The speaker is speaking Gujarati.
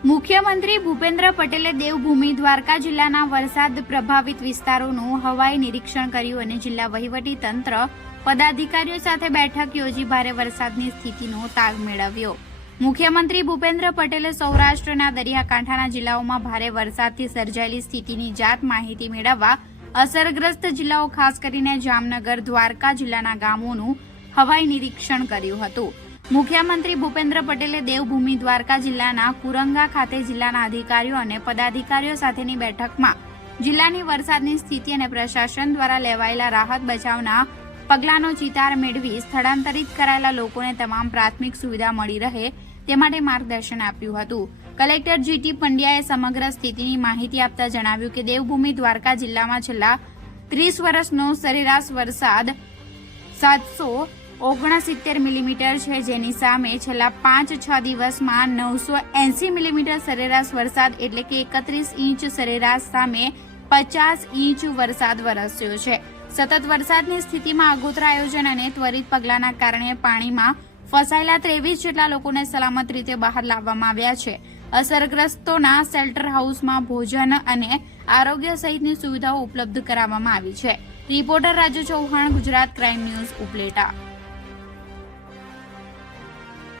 મુખ્યમંત્રી ભૂપેન્દ્ર પટેલે દેવભૂમિ દ્વારકા જિલ્લાના વરસાદ પ્રભાવિત વિસ્તારોનું હવાઈ નિરીક્ષણ કર્યું અને જિલ્લા વહીવટી તંત્ર પદાધિકારીઓ સાથે બેઠક યોજી ભારે વરસાદની સ્થિતિનો તાગ મેળવ્યો. મુખ્યમંત્રી ભૂપેન્દ્ર પટેલે સૌરાષ્ટ્રના દરિયાકાંઠાના જિલ્લાઓમાં ભારે વરસાદથી સર્જાયેલી સ્થિતિની જાત માહિતી મેળવવા અસરગ્રસ્ત જિલ્લાઓ, ખાસ કરીને જામનગર, દ્વારકા જિલ્લાના ગામોનું હવાઈ નિરીક્ષણ કર્યું હતું. મુખ્યમંત્રી ભૂપેન્દ્ર પટેલે દેવભૂમિ દ્વારકા જિલ્લાના કુરંગા ખાતે જિલ્લાના અધિકારીઓ અને પદાધિકારીઓ સાથેની બેઠકમાં જિલ્લાની વરસાદની સ્થિતિ અને પ્રશાસન દ્વારા લેવાયેલા રાહત બચાવના પગલાંનો ચિતાર મેળવી સ્થળાંતરિત કરાયેલા લોકોને તમામ પ્રાથમિક સુવિધા મળી રહે તે માટે માર્ગદર્શન આપ્યું હતું. કલેક્ટર જીટી પંડ્યાએ સમગ્ર સ્થિતિની માહિતી આપતા જણાવ્યું કે દેવભૂમિ દ્વારકા જિલ્લામાં છેલ્લા ત્રીસ વર્ષનો સરેરાશ વરસાદ સાતસો ઓગણસિત્તેર મિલીમીટર છે, જેની સામે છેલ્લા પાંચ છ દિવસમાં નવસો એંસી મિલીમીટર સરેરાશ વરસાદ એટલે કે એકત્રીસ ઇંચ સરેરાશ સામે પચાસ ઇંચ વરસાદ વરસ્યો છે. સતત વરસાદની સ્થિતિમાં આગોતરા આયોજન અને ત્વરિત પગલાંના કારણે પાણીમાં ફસાયેલા ત્રેવીસ જેટલા લોકોને સલામત રીતે બહાર લાવવામાં આવ્યા છે. અસરગ્રસ્તોના શેલ્ટર હાઉસમાં ભોજન અને આરોગ્ય સહિતની સુવિધાઓ ઉપલબ્ધ કરાવવામાં આવી છે. Reporter Raju Chauhan, Gujarat crime news Upleta.